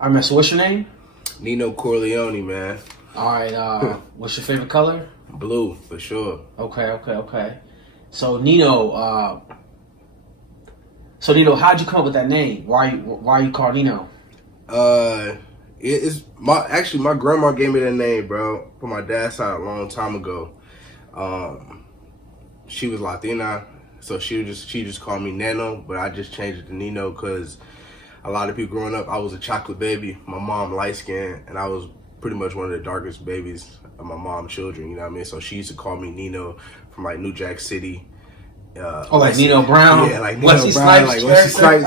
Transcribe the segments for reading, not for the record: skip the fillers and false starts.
All right, man. So what's your name? Neno Corleone, man. All right. What's your favorite color? Blue, for sure. Okay. So Neno, how'd you come up with that name? Why are you called Neno? It's my grandma gave me that name, bro, from my dad's side a long time ago. She was Latina, so she just called me Neno, but I just changed it to Neno because a lot of people growing up, I was a chocolate baby. My mom light skinned, and I was pretty much one of the darkest babies of my mom's children. You know what I mean? So she used to call me Neno from like New Jack City. Like Nino Brown? Yeah, like Nino Wesley Brown, Snipes. like Wesley Snipes,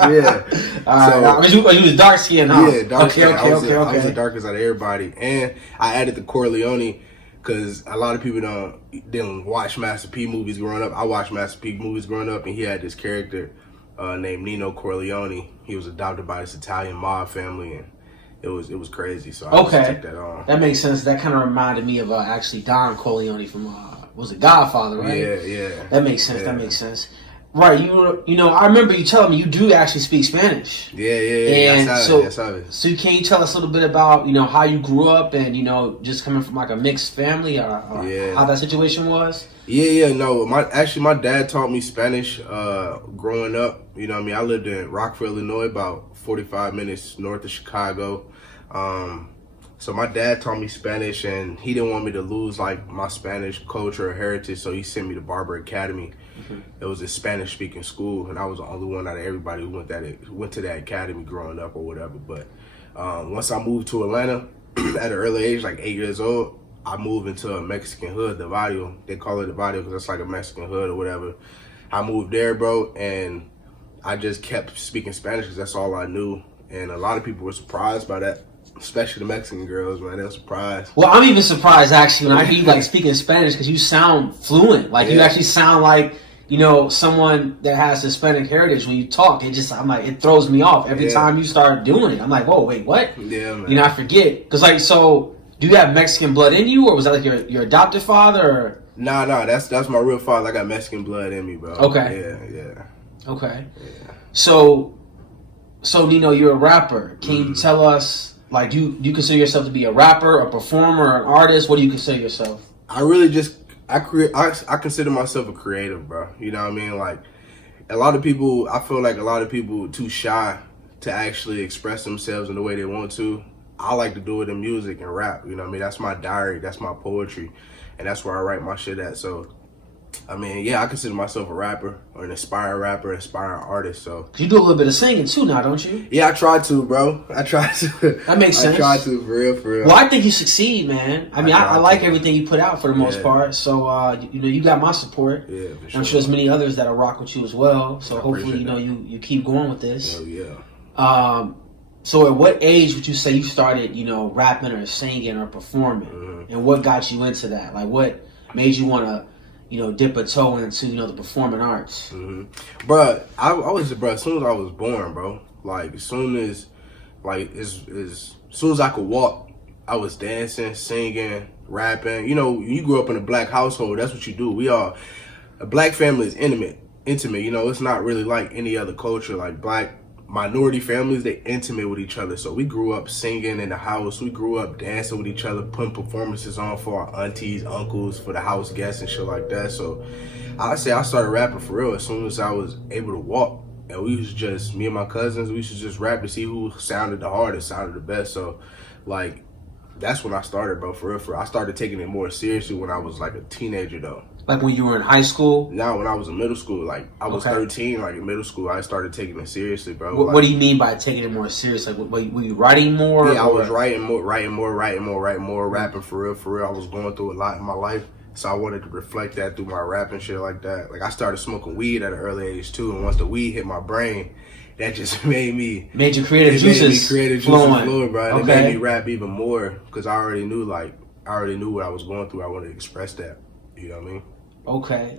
yeah. You was dark skinned, huh? Yeah, dark skin. Okay. I was the darkest out of everybody. And I added the Corleone because a lot of people didn't watch Master P movies growing up. I watched Master P movies growing up, and he had this character named Neno Corleone. He was adopted by this Italian mob family, and it was crazy. So I just took that on. That makes sense. That kind of reminded me of actually Don Corleone from was it Godfather, right? Yeah. That makes sense. Yeah. That makes sense. Right. You know, I remember you telling me you do actually speak Spanish. Yeah. And So so can you tell us a little bit about, how you grew up and, just coming from like a mixed family or how that situation was? Yeah. No, my dad taught me Spanish growing up. You know what I mean? I lived in Rockford, Illinois, about 45 minutes north of Chicago. So my dad taught me Spanish, and he didn't want me to lose like my Spanish culture or heritage, so he sent me to Barber Academy. Mm-hmm. It was a Spanish-speaking school, and I was the only one out of everybody who went to that academy growing up or whatever. But once I moved to Atlanta at an early age, like 8 years old, I moved into a Mexican hood, the Barrio. They call it the Barrio because it's like a Mexican hood or whatever. I moved there, bro, and I just kept speaking Spanish because that's all I knew. And a lot of people were surprised by that. Especially the Mexican girls, man, they were surprised. Well, I'm even surprised actually when I hear you like speaking Spanish because you sound fluent. Like you actually sound like someone that has Hispanic heritage when you talk. I'm like, it throws me off every time you start doing it. I'm like, whoa, wait, what? Yeah, man. I forget because so do you have Mexican blood in you, or was that like your adopted father? Or? Nah, that's my real father. I got Mexican blood in me, bro. Okay. Yeah. Okay. Yeah. So Neno, you're a rapper. Can you tell us? Like, do you consider yourself to be a rapper, a performer, an artist? What do you consider yourself? I really I consider myself a creative, bro. You know what I mean? Like, I feel like a lot of people are too shy to actually express themselves in the way they want to. I like to do it in music and rap. You know what I mean? That's my diary. That's my poetry. And that's where I write my shit at. So, I mean, yeah, I consider myself a rapper or an inspiring artist. So you do a little bit of singing too now, don't you? Yeah, I try to, bro. I try to. That makes sense. I try to, for real. Well, I think you succeed, man. I mean, I like everything you put out for the most part. So, you got my support. Yeah, for sure. I'm sure there's many others that'll rock with you as well. So hopefully, you keep going with this. Hell yeah. So at what age would you say you started, rapping or singing or performing? Mm-hmm. And what got you into that? Like, what made you want to dip a toe into, the performing arts? Mm-hmm. Bro, as soon as I was born, bro, like, as soon as I could walk, I was dancing, singing, rapping. You grew up in a black household, that's what you do. A black family is intimate. It's not really like any other culture. Like, black minority families, they intimate with each other. So we grew up singing in the house. We grew up dancing with each other, putting performances on for our aunties, uncles, for the house guests and shit like that. So I say I started rapping for real as soon as I was able to walk. And we used to just, me and my cousins, we used to just rap to see who sounded the hardest, sounded the best. So, like, that's when I started, bro, for real. I started taking it more seriously when I was like a teenager, though. Like when you were in high school? No, when I was in middle school. Like, I was 13, like in middle school, I started taking it seriously, bro. What do you mean by taking it more serious? Like, were you writing more? Yeah, I was writing more, rapping for real. I was going through a lot in my life, so I wanted to reflect that through my rap and shit like that. Like, I started smoking weed at an early age, too, and once the weed hit my brain, that just made your creative juices flowing, bro. It made me rap even more, because I already knew what I was going through. I wanted to express that. You know what I mean? Okay.